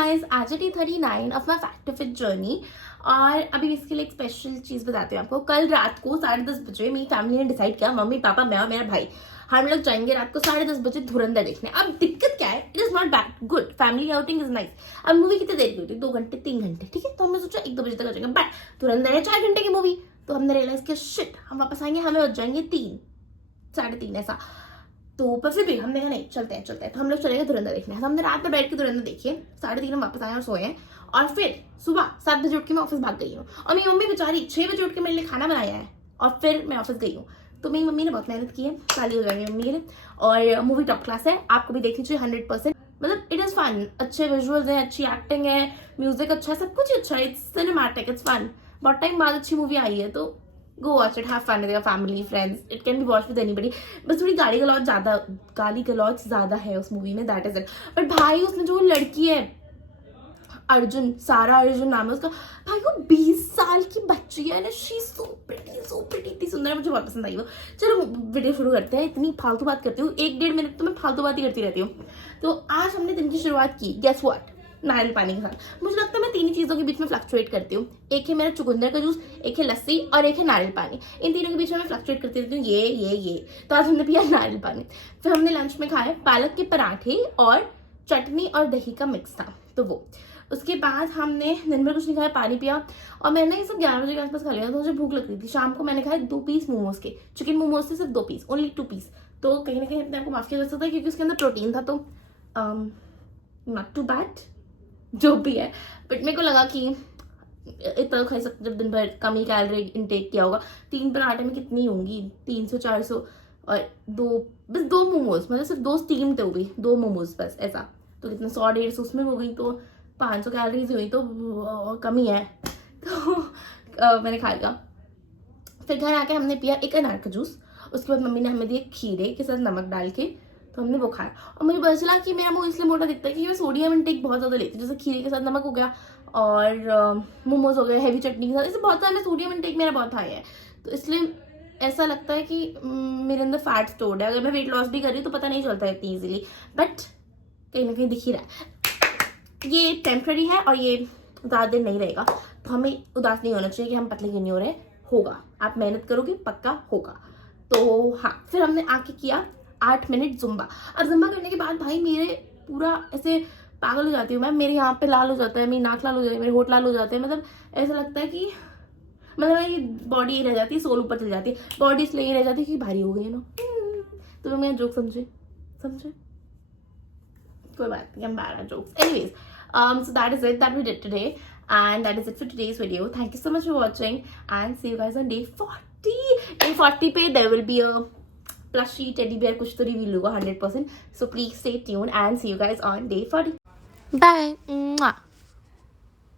Guys, आज है day 39 of my fat to fit journey. और अभी इसके लिए एक स्पेशल चीज बताती हूँ आपको। कल रात को 10:30 बजे मेरी फैमिली ने डिसाइड किया, मम्मी पापा मैं और मेरा भाई, हम लोग जाएंगे रात को 10:30 बजे धुरंधर देखने। अब दिक्कत क्या है, it is not bad, good, family outing is nice. अब मूवी कितनी देर की होती है, 2 घंटे 3 घंटे, ठीक है। तो हमने सोचा 1-2 बजे तक आ जाएंगे, बट धुरंधर है 4 घंटे की मूवी। तो हमने रियलाइज किया शिट, हम वापस आएंगे, हमें बच जाएंगे 3, 3:30 ऐसा। तो पर फिर भी हमने कहा नहीं, चलते हैं। तो हम लोग चले गए धुरंधर देखने। तो हमने रात में बैठ के धुरंधर देखिए, 3:30 हम वापस आए और सोए हैं। और फिर सुबह 7 बजे उठ के मैं ऑफिस भाग गई हूँ। और मेरी मम्मी बेचारी 6 बजे उठ के मेरे लिए खाना बनाया है और फिर मैं ऑफिस गई हूँ। तो मेरी मम्मी ने बहुत मेहनत की है, ताली हो जाएगी मम्मी के। और मूवी टॉप क्लास है, आपको भी देख लीजिए 100%। मतलब इट इज फन, अच्छे विजुअल्स हैं, अच्छी एक्टिंग है, म्यूजिक अच्छा है, सब कुछ अच्छा है, इट्स सिनेमैटिक, इट्स फन। बहुत टाइम बाद अच्छी मूवी आई है, तो go watch it, have fun with your family, friends. It can be watched with anybody. बस थोड़ी गाली गलौज ज्यादा है उस मूवी में, that is it. बट भाई उसमें जो लड़की है अर्जुन, सारा अर्जुन नाम है उसका, भाई वो 20 साल की बच्ची है ना, शी सो प्रिटी, इतनी सुंदर, मुझे बहुत पसंद आई वो। चलो वीडियो शुरू करते हैं, इतनी फालतू बात करती हूँ, 1-1.5 मिनट तो मैं फालतू बात ही करती रहती हूँ। तो आज हमने दिन की शुरुआत की, गेस व्हाट, नारियल पानी के साथ। मुझे लगता है मैं 3 ही चीजों के बीच में फ्लक्चुएट करती हूँ, एक है मेरा चुकंदर का जूस, एक है लस्सी और एक है नारियल पानी। इन तीनों के बीच में मैं फ्लक्चुएट करती रहती हूँ, ये। तो आज हमने पिया नारियल पानी। फिर हमने लंच में खाए पालक के पराठे और चटनी और दही का मिक्स था, तो वो। उसके बाद हमने दिन भर कुछ नहीं खाया, पानी पिया। और मैंने ये सब 11 बजे के आसपास खा लिया, तो मुझे भूख लग रही थी। शाम को मैंने खाए 2 पीस मोमोज के, चिकन मोमोज थे सिर्फ 2 पीस, ओनली 2 पीस। तो कहीं ना कहीं अपने आपको माफ किया जा सकता है क्योंकि उसके अंदर प्रोटीन था, तो नॉट टू बैड जो भी है। बट मेरे को लगा कि इतना खा सकते, जब दिन भर कम ही कैलोरी इनटेक किया होगा। 3 पराठे में कितनी होंगी, 300-400, और 2 मोमोज, मतलब सिर्फ 2 स्टीम थे, वो भी 2 मोमोज बस, ऐसा। तो कितना 100-150 उसमें हो गई, तो 500 कैलोरीज हुई, तो कम ही है। तो मैंने खा लिया। फिर घर आके हमने पिया एक अनार का जूस। उसके बाद मम्मी ने हमें दिए खीरे के साथ नमक डाल के, तो हमने वो खाया। और मुझे पता चला कि मेरा मुंह इसलिए मोटा दिखता है कि मैं सोडियम इंटेक बहुत ज्यादा लेती हूँ, जैसे खीरे के साथ नमक हो गया और मोमोज हो गए हैवी चटनी के साथ, इससे बहुत ज्यादा सोडियम इंटेक मेरा बहुत हाई है। तो इसलिए ऐसा लगता है कि मेरे अंदर फैट स्टोर्ड है। अगर मैं वेट लॉस भी कर रही हूँ तो पता नहीं चलता है इतनी ईजिली, बट कहीं ना कहीं दिख ही रहा है। ये टेम्पररी है और ये ज्यादा दिन नहीं रहेगा, तो हमें उदास नहीं होना चाहिए कि हम पतले क्यों नहीं हो रहे। होगा, आप मेहनत करोगे पक्का होगा। तो हाँ, फिर हमने आके किया 8 मिनट जुम्बा। और जुम्बा करने के बाद भाई मेरे पूरा ऐसे पागल हो जाती हूँ मैं, मेरे यहाँ पे लाल हो जाता है, मेरी नाक लाल हो जाती है, मेरे होठ लाल हो जाते हैं। मतलब ऐसा लगता है कि मतलब मेरी बॉडी ही रह जाती है, सोल ऊपर चल जाती है। बॉडी इसलिए ही रह जाती है कि भारी हो गई है ना। तो मेरा जोक समझे कोई बात नहीं, हम 12 jokes anyways. So that is it that we did today, and that is it for today's video. Thank you so much for watching and see you guys on day 40. Day 40 पे there will be a plushie teddy bear, कुछ तो reveal होगा 100%. So please stay tuned and see you guys on day 40. Bye. Mwah.